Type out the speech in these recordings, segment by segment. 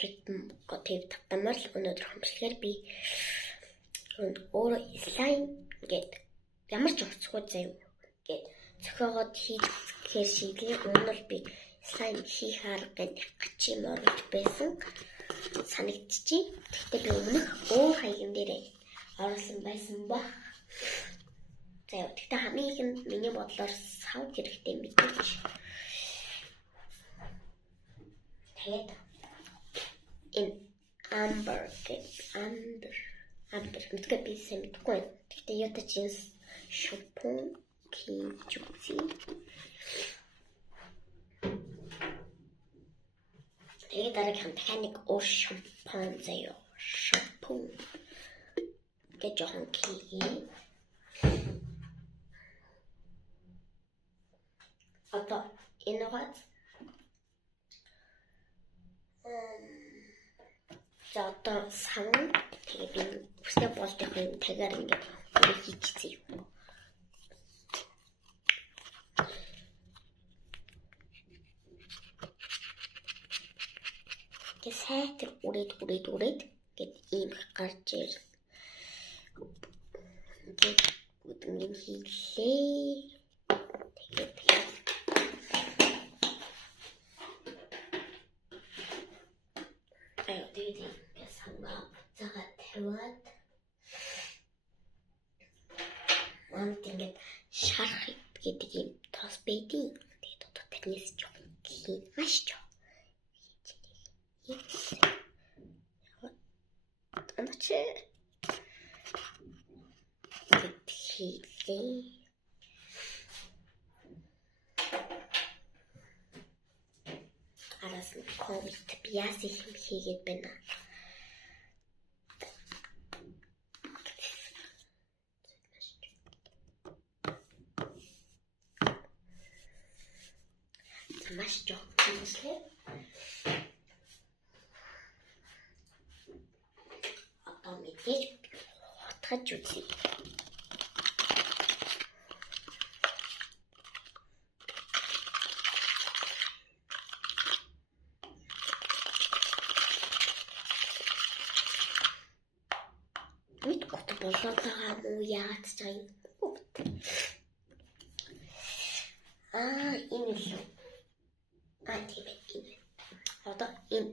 ритм готэв тавтамаар л өнөөдөр хамтлагаар би өөрөө слайм гэд ямар ч урцгүй заяа гэд зохиогоод хийж гэхээр шийдлээ. Өмнө нь би слайм хийх арга гэж юм орж байсан санагдчихэв. Гэхдээ би өмнөх өөр хаягн дээрээ оруулсан байсан ба. Заяа гэхдээ хамгийн ихэнд миний бодлоор саунд хэрэгтэй мэдээж. Тэгээд энэ амбер мэдгүй би сайн мэдгүй байна. Гэхдээ яда чинь шампунь хийж үзье. Тэгээд дараагийн дахиад нэг өөр шампунь заяа. Шампунь гэж жоохон хийе. Одоо энэ гад за одоо савн тэгээд би үстэй болж явах юм тагаар ингээд хийчихье юм. Тэг сайтар үрээд гэд ийм гарч ир. Тэг үдмийн хийлээ. Тэгээд цагаат тавиад манд ингээд шарах гэдэг юм тос бэдий. Тэгээд одоо тэрнээс жоохон хийн маш жоо. Анчи хийлээ. Араас нь коммент яас их хийгээд байна. Маш жоо хийлээ. Одоо мэдээж утгаж үзье. Мэдгүй болоод байгаа мó яагаад ч юм. Энэ л тийм ээ. Одоо энэ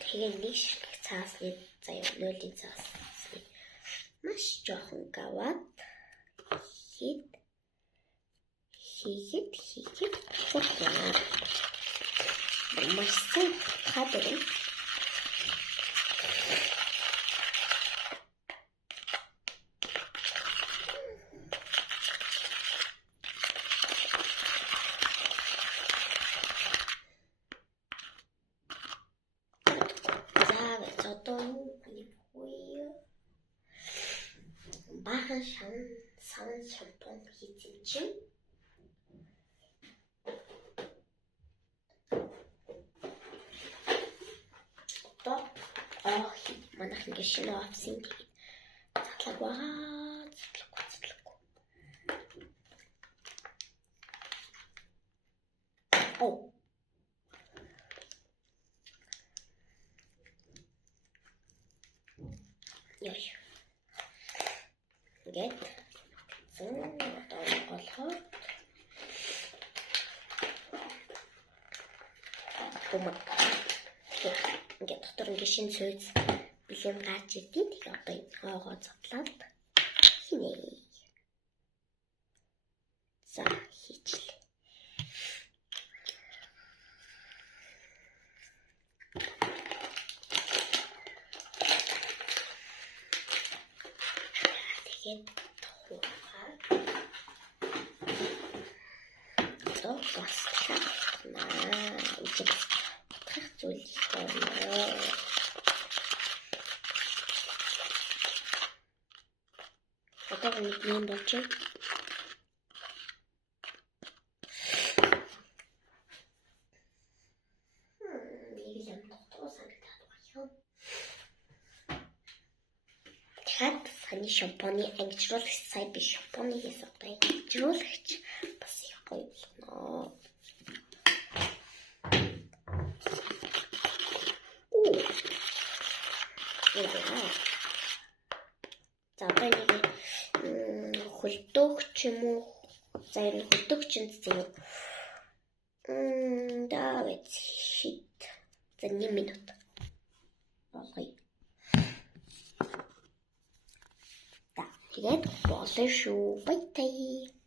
тэгээд нэг шиг цаасны заяа нойлын цаас маш жоохон гаваад хийхэд хурцлаа. Маш сайн хадэр. Бахан савн шампунь хийсэн чинь одоо манайх ингэ шинэ авсан задлаг. Яш. Ингээд одоо олоход ингээд дотор ингээд шинэ сүйц бэлэн гарч ирдээ. Тэгээ одоо энэ хоогоо цодлоод хийнэ. За хийчихлээ. Тэгээд одоо баслаа. Утгах зүйл байна. Одоо нэг юм болж байна. Ягаад саний шампуны ангижруулагч сая би шампуны хийс одоо ангижруулагч бас их гоё болно. За одоо нэг хөлдөөгч юм уу? За энэ хөлдөөгч нь зөө. Давай хит. За 1 минут. Окей. Тэгээд болно шүү. Баятай.